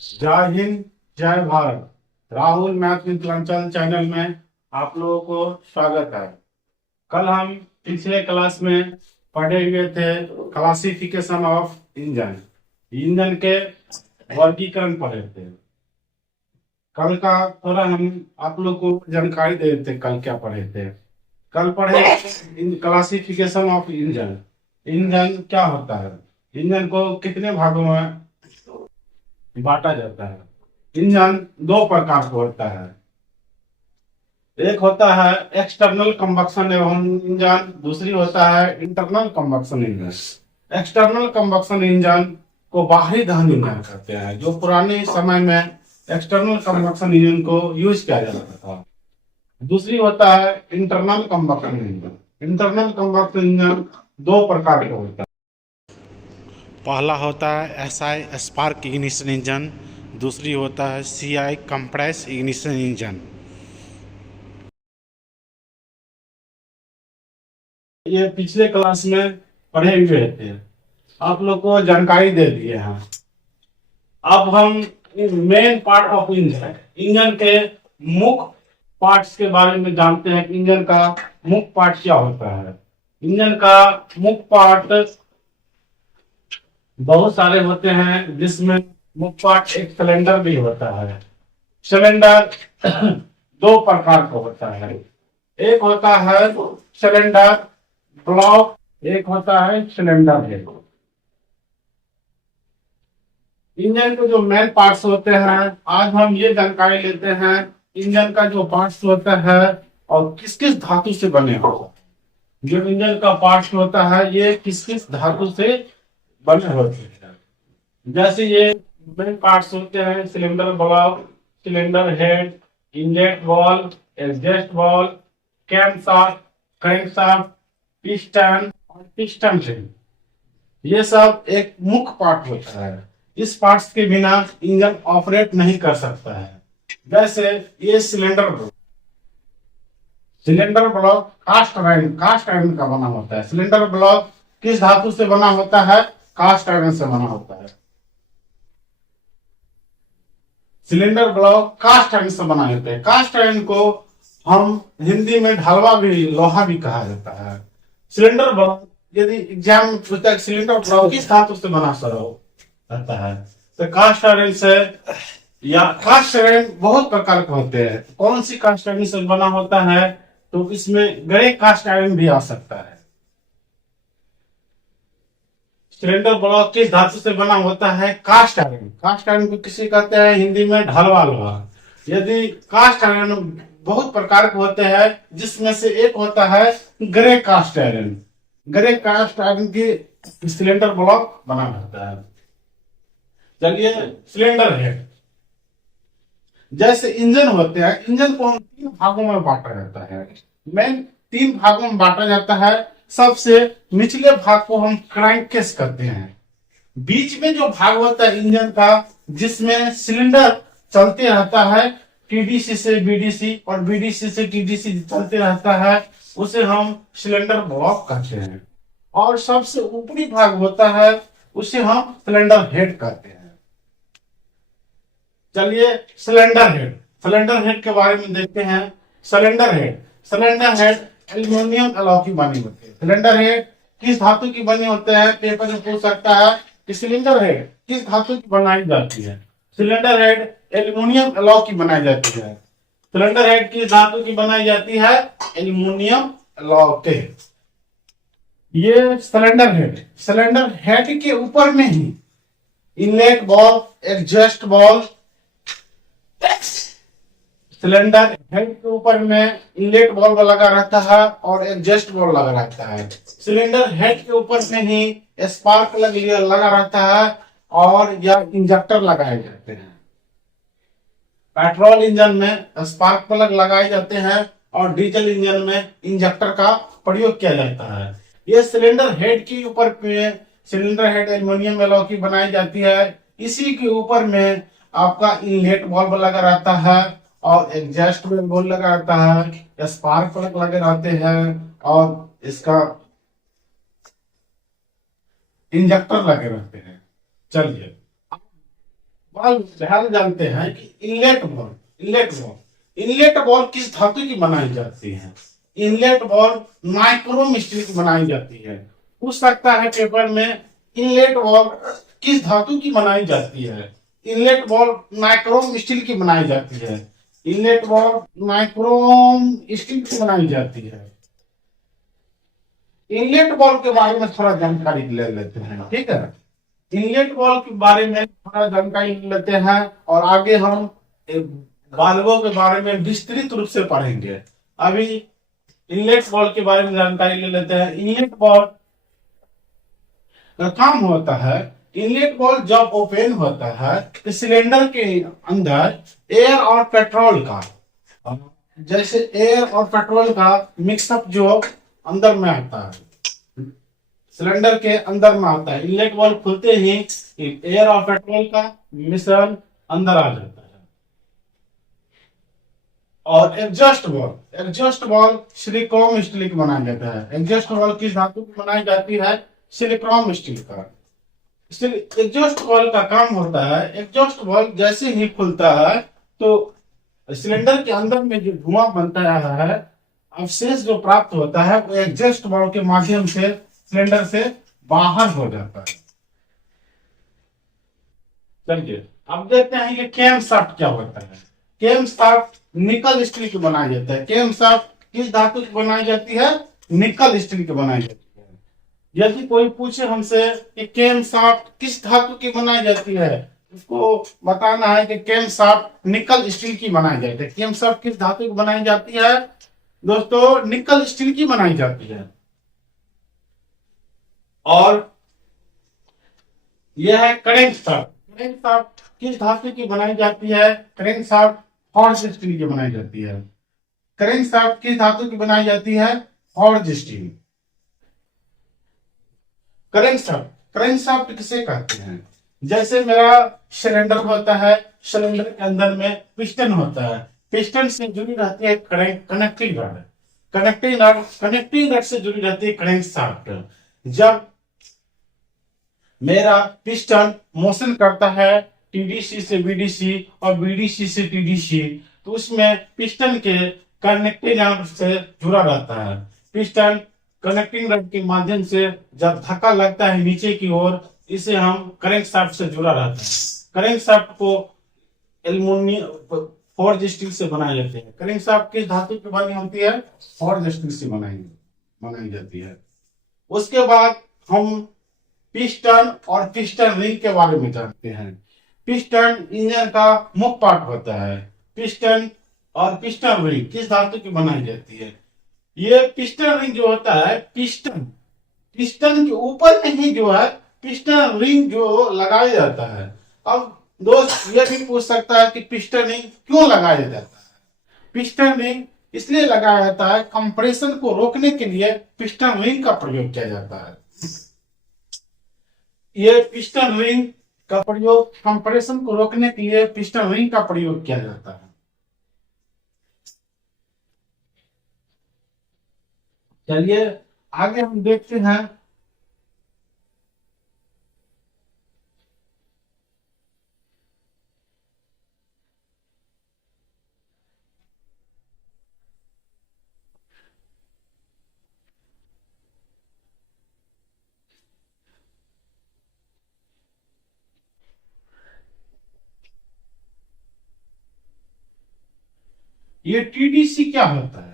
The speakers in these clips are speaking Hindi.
जय हिंद, जय भारत। राहुल मैथ मिथिलांचल चैनल में आप लोगों को स्वागत है। कल हम पिछले क्लास में पढ़े हुए थे क्लासिफिकेशन ऑफ इंजन। इंजन के वर्गीकरण पढ़े थे। कल का थोड़ा हम आप लोग को जानकारी दे देते कल क्या पढ़े थे। कल पढ़े क्लासिफिकेशन ऑफ इंजन। इंजन क्या होता है, इंजन को कितने भागों में बांटा जाता है। इंजन दो प्रकार का होता है। एक होता है एक्सटर्नल कंबक्शन एवं इंजन, दूसरी होता है internal combustion engine. External combustion engine को बाहरी दहन इंजन कहते हैं, जो पुराने समय में एक्सटर्नल कंबक्शन इंजन को यूज किया जाता था। दूसरी होता है internal combustion engine. Internal combustion engine दो प्रकार का होता है। पहला होता है एसआई स्पार्क इग्निशन इंजन, दूसरी होता है सीआई कंप्रेस इग्निशन इंजन। ये पिछले क्लास में पढ़े हुए थे, आप लोग को जानकारी दे दिए हैं। अब हम main part of engine, engine के मुख्य पार्ट्स के बारे में जानते हैं कि इंजन का मुख्य पार्ट क्या होता है। इंजन का मुख्य पार्ट बहुत सारे होते हैं, जिसमें मुख्य पार्ट एक सिलेंडर भी होता है। सिलेंडर दो प्रकार का होता है। एक होता है सिलेंडर ब्लॉक, एक होता है सिलेंडर हेड। इंजन के जो मेन पार्ट्स होते हैं, आज हम ये जानकारी लेते हैं इंजन का जो पार्ट्स होता है और किस किस धातु से बने होता है। जो इंजन का पार्ट्स होता है ये किस किस धातु से बने होते हैं। जैसे ये मेन पार्ट्स होते हैं cylinder block, cylinder head, inlet valve, exhaust valve, camshaft, crankshaft, piston और पिस्टन रिंग। ये सब एक मुख्य पार्ट होता है। इस पार्ट्स के बिना इंजन ऑपरेट नहीं कर सकता है। जैसे ये cylinder block, cylinder block cast iron का बना होता है। सिलेंडर ब्लॉक किस धातु से बना होता है? कास्ट आयरन से बना होता है। सिलेंडर ब्लॉक कास्ट आयरन से बना होता है। कास्ट आयरन को हम हिंदी में ढलवा भी, लोहा भी कहा जाता है। सिलेंडर ब्लॉक यदि एग्जाम में पूछता है सिलेंडर ब्लॉक किस धातु से बना रहता है, तो कास्ट आयरन से, या कास्ट आयरन बहुत प्रकार के होते हैं। कौन सी कास्ट आयरन से बना होता है? तो इसमें ग्रे कास्ट आयरन भी आ सकता है। सिलेंडर ब्लॉक किस धातु से बना होता है? Cast iron. कास्ट आयरन को किसी कहते हैं हिंदी में ढलवा लोहा। यदि कास्ट आयरन बहुत प्रकार के होते हैं, जिसमें से एक होता है grey cast iron. Grey cast iron की सिलेंडर ब्लॉक बना रहता है। चलिए सिलेंडर हेड। जैसे इंजन होते हैं, इंजन को हम तीन भागों में बांटा जाता है। मेन तीन भागों में बांटा जाता है। सबसे निचले भाग को हम क्रैंककेस कहते हैं। बीच में जो भाग होता है इंजन का, जिसमें सिलेंडर चलते रहता है, टीडीसी से बीडीसी और बीडीसी से टीडीसी चलते रहता है, उसे हम सिलेंडर ब्लॉक कहते हैं। और सबसे ऊपरी भाग होता है, उसे हम सिलेंडर हेड कहते हैं। चलिए सिलेंडर हेड के बारे में देखते हैं। सिलेंडर हेड एल्यूमिनियम अलॉय की बनी होती है। सिलेंडर हेड किस धातु की बनी होते हैं? पेपर में पूछ सकता है कि सिलेंडर हेड किस धातु की बनाई जाती है। सिलेंडर हेड एल्यूमिनियम अलॉय की बनाई जाती है। सिलेंडर हेड किस धातु की बनाई जाती है? एल्यूमिनियम अलॉय के। ये सिलेंडर हेड के ऊपर में ही inlet ball, exhaust ball, cylinder head के ऊपर में इनलेट बॉल्व लगा रहता है और एग्जॉस्ट बॉल्व लगा रहता है। सिलेंडर हेड के ऊपर में ही स्पार्क लगा रहता है और या इंजेक्टर लगाए जाते हैं। पेट्रोल इंजन में स्पार्क प्लग लगाए जाते हैं और डीजल इंजन में इंजेक्टर का प्रयोग किया जाता है। ये सिलेंडर हेड के ऊपर में सिलेंडर हेड एल्यूमिनियम अलॉय की बनाई जाती है। इसी के ऊपर में आपका इनलेट बॉल्व लगा रहता है और एग्जॉस्ट बॉल्व लगा रहता है, स्पार्क प्लग लगे रहते हैं और इसका इंजेक्टर लगे रहते हैं। चलिए ध्यान जानते हैं कि इनलेट बॉल किस धातु की बनाई जाती है? इनलेट बॉल नाइक्रोम स्टील की बनाई जाती है। पूछ सकता है पेपर में, इनलेट बॉल किस धातु की बनाई जाती है? इनलेट बॉल नाइक्रोम स्टील की बनाई जाती है। इनलेट बॉल नाइक्रोम स्टील की बनाई जाती है। इनलेट बॉल के बारे में थोड़ा जानकारी ले लेते हैं, ठीक है। इनलेट बॉल के बारे में थोड़ा जानकारी ले लेते हैं और आगे हम बाल्वों के बारे में विस्तृत रूप से पढ़ेंगे। अभी इनलेट बॉल के बारे में जानकारी ले लेते हैं। इनलेट बॉल का काम होता है, इनलेट बॉल जब ओपन होता है तो सिलेंडर के अंदर एयर और पेट्रोल का, जैसे एयर और पेट्रोल का मिक्सअप जो अंदर में आता है, सिलेंडर के अंदर में आता है। इनलेट बॉल खुलते ही एयर और पेट्रोल का मिश्रण अंदर आ जाता है। और एग्जॉस्ट बॉल सिलिकॉन स्टील की बनाया जाता है। एग्जॉस्ट बॉल किस धातु की बनाई जाती है? सिलिकॉन स्टील का। एग्जॉस्ट बॉल का काम होता है, एग्जॉस्ट बॉल जैसे ही खुलता है तो सिलेंडर के अंदर में जो धुआं बनता है, अवशेष जो प्राप्त होता है, वो एग्जॉस्ट बॉल के माध्यम से सिलेंडर से बाहर हो जाता है। चलिए अब देखते हैं कि कैम शाफ्ट क्या होता है। कैम शाफ्ट निकल स्टील की बनाया जाता है। कैम शाफ्ट किस धातु की बनाई जाती है? निकल स्टील की बनाई जाती है। यदि कोई पूछे हमसे कि कैम शाफ्ट किस धातु की बनाई जाती है, उसको बताना है कि कैम शाफ्ट निकल स्टील की बनाई जाती है। कैम शाफ्ट किस धातु की बनाई जाती है? दोस्तों निकल स्टील की बनाई जाती है। और यह है करेंट शाफ्ट। करेंट शाफ्ट किस धातु की बनाई जाती है? करेंट शाफ्ट फॉर्ज स्टील की बनाई जाती है। करेंट शाफ्ट किस धातु की बनाई जाती है? Forge steel. करेंट शाफ्ट किसे कहते हैं? जैसे मेरा सिलेंडर होता है, सिलेंडर के अंदर में पिस्टन होता है, पिस्टन से जुड़ी रहती है कनेक्टिंग रड, कनेक्टिंग रड से जुड़ी रहती है करेंट शाफ्ट। जब मेरा पिस्टन मोशन करता है टीडीसी से बीडीसी और बीडीसी से टीडीसी, तो उसमें पिस्टन के कनेक्टिंग रड से जुड़ा रहता है। पिस्टन कनेक्टिंग रड के माध्यम से जब धक्का लगता है नीचे की ओर, इसे हम करेंट शाफ्ट से जुड़ा रहता है। करेंट शाफ्ट को एल्युमिनियम फॉर्ज स्टील से बनाए जाते हैं। करेंट शाफ्ट किस धातु की बनी होती है? फॉर्ज स्टील से बनाई जाती है। उसके बाद हम पिस्टन और पिस्टन रिंग के बारे में जानते हैं। पिस्टन इंजन का मुख्य पार्ट होता है। पिस्टन और पिस्टन रिंग किस धातु की बनाई जाती है? ये पिस्टन रिंग जो होता है, पिस्टन के ऊपर में ही जो है पिस्टन रिंग जो लगाया जाता है। अब दोस्त ये भी पूछ सकता है कि पिस्टन रिंग क्यों लगाया जाता है? पिस्टन रिंग इसलिए लगाया जाता है, कंप्रेशन को रोकने के लिए पिस्टन रिंग का प्रयोग किया जाता है। ये पिस्टन रिंग का प्रयोग कंप्रेशन को रोकने के लिए पिस्टन रिंग का प्रयोग किया जाता है। चलिए आगे हम देखते हैं। ये टीडीसी क्या होता है?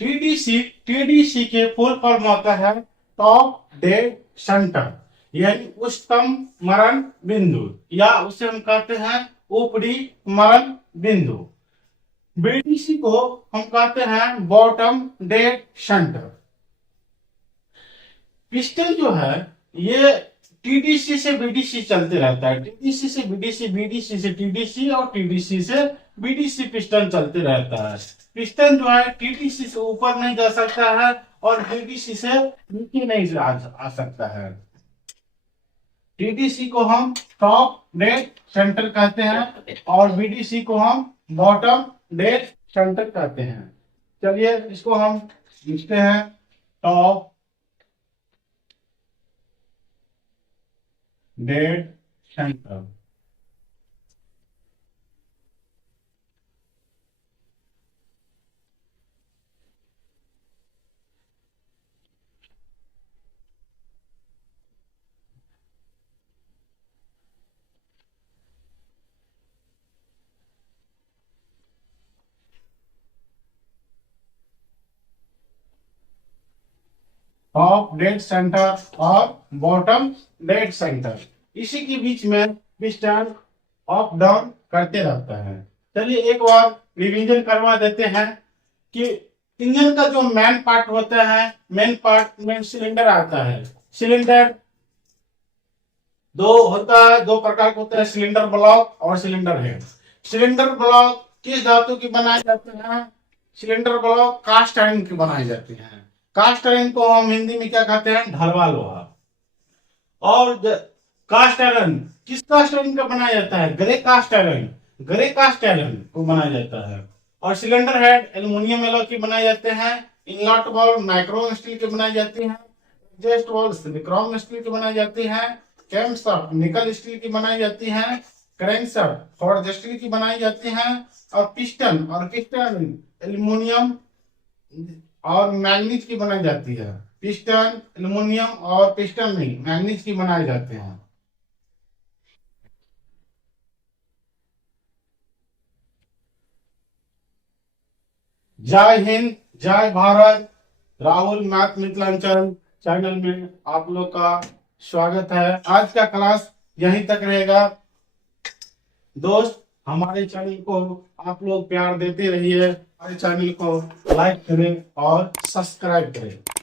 टीडीसी के फुल फॉर्म होता है टॉप डेड सेंटर, यानी उच्चतम मरण बिंदु, या उसे हम कहते हैं ऊपरी मरण बिंदु। बीडीसी को हम कहते हैं बॉटम डेड सेंटर। पिस्टन जो है ये टीडीसी से बीडीसी चलते रहता है, टीडीसी से बीडीसी, बीडीसी से टीडीसी और टीडीसी से बीडीसी पिस्टन चलते रहता है। पिस्टन जो है टीडीसी से ऊपर नहीं जा सकता है और बीडीसी से नीचे नहीं आ सकता है। टीडीसी को हम टॉप डेड सेंटर कहते हैं और बीडीसी को हम बॉटम डेड सेंटर कहते हैं। चलिए इसको हम लिखते हैं top dead centre. Top dead centre और बॉटम डेड सेंटर, इसी के बीच में पिस्टन अप डाउन करते रहता है। चलिए एक बार रिवीजन करवा देते हैं कि इंजन का जो मेन पार्ट होता है, मेन पार्ट में सिलेंडर आता है। सिलेंडर दो होता है, दो प्रकार का होता है, सिलेंडर ब्लॉक और सिलेंडर हेड। सिलेंडर ब्लॉक किस धातु की बनाए जाते हैं? सिलेंडर ब्लॉक कास्ट आयरन की बनाई जाती है। कास्ट आयरन को हम हिंदी में क्या कहते हैं? ढलवा लोहा। और कास्ट आयरन किस कास्ट आयरन का बनाया जाता है? Grey cast iron, grey cast iron को बनाया जाता है। और सिलेंडर हेड एल्युमिनियम एलॉय की बनाए जाते हैं। इनलेट वाल्व माइक्रोन स्टील की बनाई जाती है। एग्जॉस्ट वाल्व सिलिकॉन स्टील की बनाई जाती है। कैम शाफ्ट निकल स्टील की बनाई जाती है। क्रैंक शाफ्ट फॉर्ज स्टील की बनाई जाती है। और पिस्टन एल्युमिनियम और मैग्नीज की बनाई जाती है। पिस्टन एल्युमिनियम और पिस्टन नहीं, मैग्नीज की बनाए जाते हैं। जय हिंद, जय भारत। राहुल मैथ मिथिलांचल चैनल में आप लोग का स्वागत है। आज का क्लास यहीं तक रहेगा। दोस्त, हमारे चैनल को आप लोग प्यार देते रहिए। हमारे चैनल को लाइक करें और सब्सक्राइब करें।